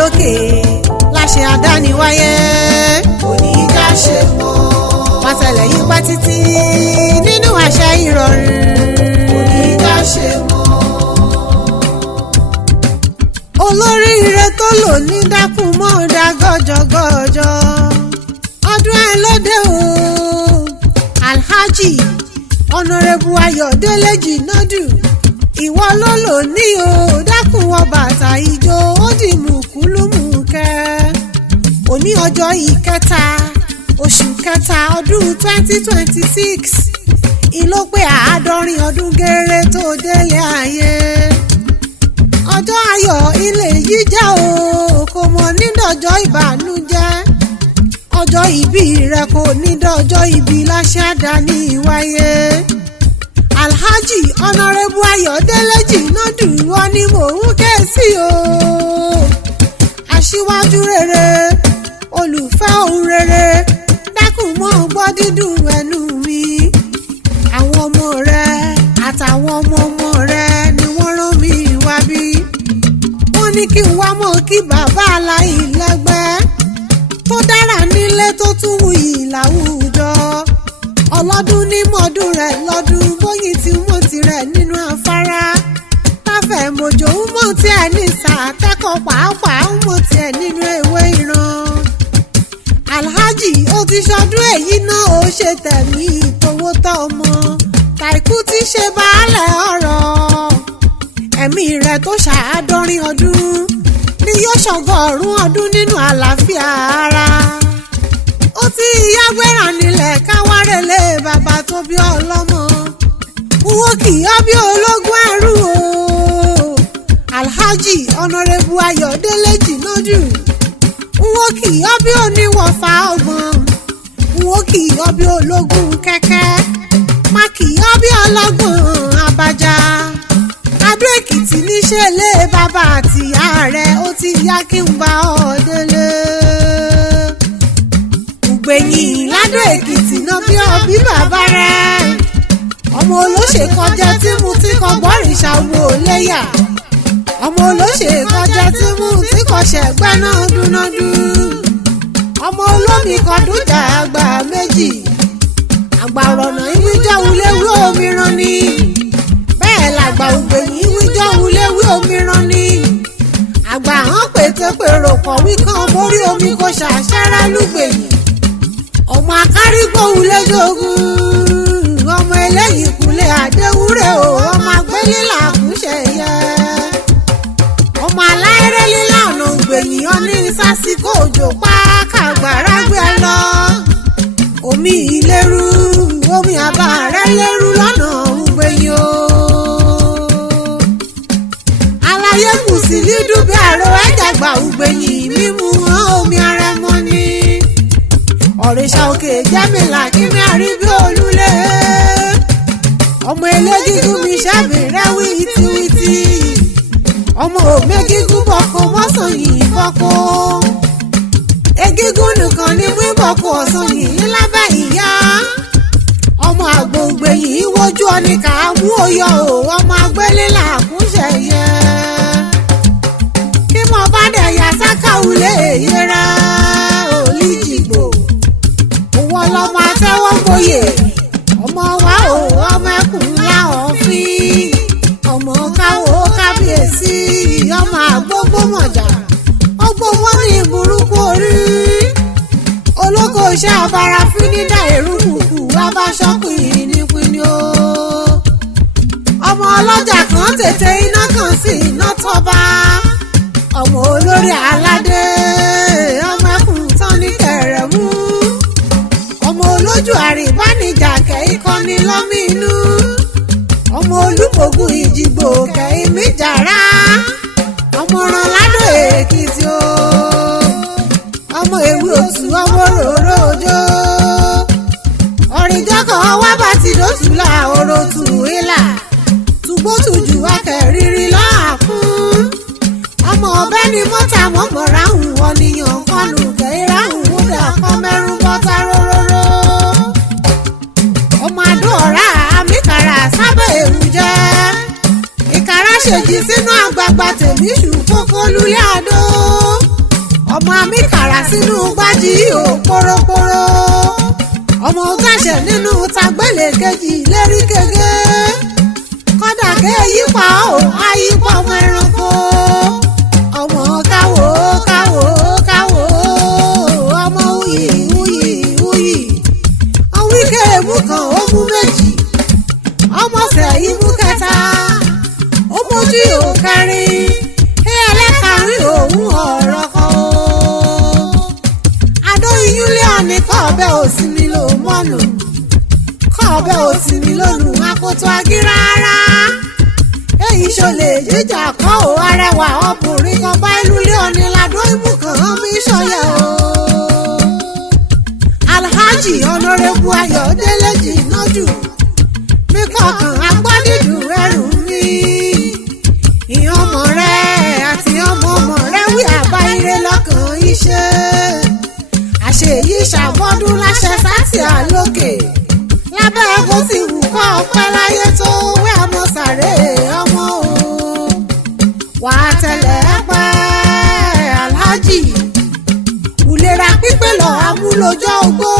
lókè láṣẹ àdániwáyé kò ní í já ṣe mọ́. pàtẹ́lẹ̀ yìí pẹ́ títí nínú àṣẹ ìrọ̀rùn kò ní í já ṣe mọ́. olóríire tó lò ní dákun mọ́ ọ̀dà gọ́jọ́gọ́jọ́ ọdún ẹ̀ lóde o ALHAJI ọ̀nàrẹ́bù Ayọ̀délé JINADU ìwọ ló lò ní o dákun wọ bàtà ìjó ó dì mùkúlùmùkẹ́ òní ọjọ́ ìkẹta oṣù kẹta ọdún 2026 ìlópé 70 ọdún gẹ́rẹ́ tó délé ayé ọjọ́ ayọ̀ ilé yìí jẹ́ o kò mọ̀ nídọ̀jọ́ ìbànújẹ́ ọjọ́ ìbí rẹ kò nídọ̀jọ́ ìbí láṣẹ àdáni wáyé. ALHAJI ọ̀nàrẹ́bù Ayọ̀délé JINADU wọ́n ní mò ń ké sí o. aṣíwájú rere olùfẹ́ ohun rere dákun mọ́ gbọ́ dídùn ẹnu mi. àwọn ọmọ rẹ àtàwọn ọmọ ọmọ rẹ ni wọ́n rán mi wá bí. wọ́n ní kí n wá mọ̀ kí bàbá aláìlẹ́gbẹ́ tó dára nílé tó tún wuyì láwùjọ. ọlọ́dún ní mọ́dún rẹ̀ lọ́dún bóyin tí mọ̀ tirẹ̀ nínú afárá. táfẹ̀ mọ̀jọ̀ ń mọ̀ tí ẹ̀ ní sàtẹ́kọ̀ọ́ pàápàá ń mọ̀ tí ẹ̀ nínú ewé ìran. ALHAJI ó ti ṣọdún èyí náà ó ṣe tẹ̀mí ìtòwó tọ́ ọmọ. tàìkú ti ṣe baálẹ̀ ọ̀rọ̀. ẹ̀mí rẹ̀ tó ṣàádọ́rin ọdún ni yóò ṣọgọ́rùn ọdún nínú àlàáfíà ara. ó ti yágbéra nílẹ̀ káwárẹ̀lẹ̀ bàbá tó bí ọlọ́mọ. wọ́n kì í ọ́ bí ológun ẹrú o. ALHAJI ọ̀nàrẹ́bù Ayọ̀délé JINADU. wọ́n kì í ọ́ bí oníwọ̀fà ọgbọ̀n. wọ́n kì í ọ́ bí ológun kẹ́kẹ́. má kì í ọ́ bí ọlọ́gbọ̀n abájá. Ado-Ekiti níṣẹ́ lé bàbá àtìyá rẹ̀ ó ti yá kí n bá ọ délé. Ìgbẹ̀yìn l'Ado-Ekiti náà bí ọbí bàbá rẹ̀. ọmọ olóṣè kọjá tí mu tí kò gbọ́rìṣà wo léyà. ọmọ olóṣè kọjá tí mu tí kò ṣẹ̀gbẹ́ náà dúnádú. ọmọ olómi kan dújà àgbà méjì. àgbà ọ̀rọ̀nà ìwíjọ́ wúléwú òmíràn ni. bẹ́ẹ̀ làgbà Ìgbẹ̀yìn wíjọ́ wúléwú òmíràn ni. àgbà hàn pétépèrò kọ̀wé kan mórí omi kò ṣàṣẹ́rẹ́ lùgbẹ̀yìn. ọmọ akárígbó wúlẹ́jọ́gún. ọmọ eléyìí kúlẹ̀ àdéhùrẹ́ o ọmọ agbélé làkúṣẹ̀ yẹ. ọmọ aláìrẹ́ lílà ọ̀nà Ìgbẹ̀yìn ọní sásìkò òjò pákàgbàrá gbé lọ. omi ìlérú omi àbá rẹ̀ lérú lọ́nà Ìgbẹ̀yìn o. aláyé kù sí lídùú bí àrò ẹ̀jàgbà Ìgbẹ̀yìn mímú omi arẹmọ ni. òrìṣà òkè jẹ́mìlà kí mi àrí bí olúlé. ọmọ elégígún mi ṣàbẹ̀rẹ̀ wítíwítí. ọmọ òmégígún bọ̀kọ̀ mọ́sàn yìí bọ́kọ̀. egígún nìkan ni mú ìbọ̀kọ̀ ọ̀sán yìí lábẹ́ ìyá. ọmọ àgbò Ìgbẹ̀yìn wojú ọ̀nì kà á mú oyọ o ọmọ agbélé làkúṣẹ̀ yẹ. kí mo bá dẹ̀ yà sákàwulé yẹra Ijigbo. òwò lọmọ àtẹwọ́ gboyè. ọmọ wa o ọmọ ẹkùn ńlá ọ̀fìn. ọmọ káwọ́ kábíyèsí ọmọ àgbógbó mọ̀jà. ọgbọ́n wọn ní burúkú orí. olóko iṣẹ́ abara fínídà èrú kùkù abáṣọ́kùn nípínlẹ̀ o. ọmọ ọlọ́jà kan tètè iná kan sí iná tọ́ba. ọmọ olórí aládé ọmọ ẹkùn tán ní kẹrẹ̀mú. ọmọ olójú àríbánijà kẹ́yìn kan ní lọ́mí inú. ọmọ olúgbògùn Ijigbo kẹ́yìn méjàrá. ọmọ ràn l'Ado-Ekiti o. ọmọ ewé òtù ọmọ ròrò òjò. ọ̀rìnjọ́kọ̀ wá bá ti dòtúlà oró tù ìlà. tùgbótùjù akẹ́rìírí láàfún. ọmọ ọbẹ̀ ni mọ́tà mọ́mọ́ ráhùn ọ̀nìyàn kọlù kẹ́yìn ráhùn wúdà kọ́ mẹ́rún bọ́tà róróró. ọmọ àdó ọ̀rá àmìkàrà sábẹ́ èrú jẹ́. ìkàrà ṣèjì sínú àgbààgbà tèmi ṣù kókó lulẹ̀ àdó. ọmọ amíkàrà sínú gbájí ò poroporo ọmọ táṣẹ̀ nínú tagbélé kejì lérí kege kọ́dà ké yípa ò ayípa ọmọ ẹranko ọmọ káwò káwò káwò ọmọ wuyì wuyì wuyì ọwíkẹ́ èmú kan ó mú méjì ọmọ sẹ́yìn mú kẹta ó mójú ò kẹrin ẹlẹ́kàrin òun ọ̀rọ̀ kan o adó iyúnlẹ̀ ní kọ́ọ̀bẹ òsínmi ló mọ́nù kọ́ọ̀bẹ òsínmi lónù akoto agírárá èyí ṣọlẹ̀ jíjà kọ́ ò arẹwà ọkùnrin kan bá ìlú lé ọ̀nì ládó ìmú kan mi ṣọyẹ o alhaji ọ̀nàrẹ́bù ayọ̀délé jìnàdù mi kọ̀ọ̀kan agbọ́dídùn ẹrù mi ìyẹn ọmọ rẹ àti ọmọ rẹ wí àbá ire lọ́kàn iṣẹ́ àṣeyí ṣàmọ́dún láṣẹ sátì àlókè lábẹ́ ẹ̀kọ́ ti wù kọ́ ọpẹ́ láyé tó wé ọmọ sàré ọmọ o wà á tẹ̀lé pẹ́ alhaji ìlera pípé lọ amúlòjọ́ ogbó.